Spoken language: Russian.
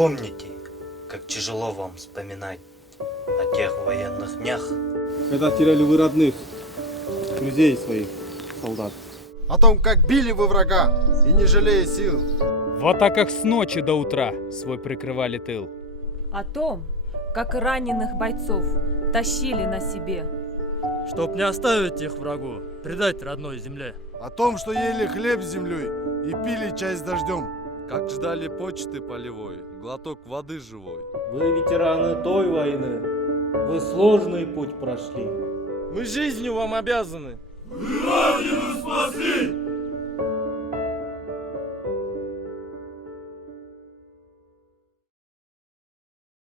помните, как тяжело вам вспоминать о тех военных днях? Когда теряли вы родных, друзей своих, солдат. О том, как били вы врага и не жалея сил. В атаках с ночи до утра свой прикрывали тыл. О том, как раненых бойцов тащили на себе. Чтоб не оставить их врагу, предать родной земле. О том, что ели хлеб с землей и пили чай с дождем. Как ждали почты полевой, глоток воды живой. Вы ветераны той войны, вы сложный путь прошли. Мы жизнью вам обязаны. Вы Родину спасли!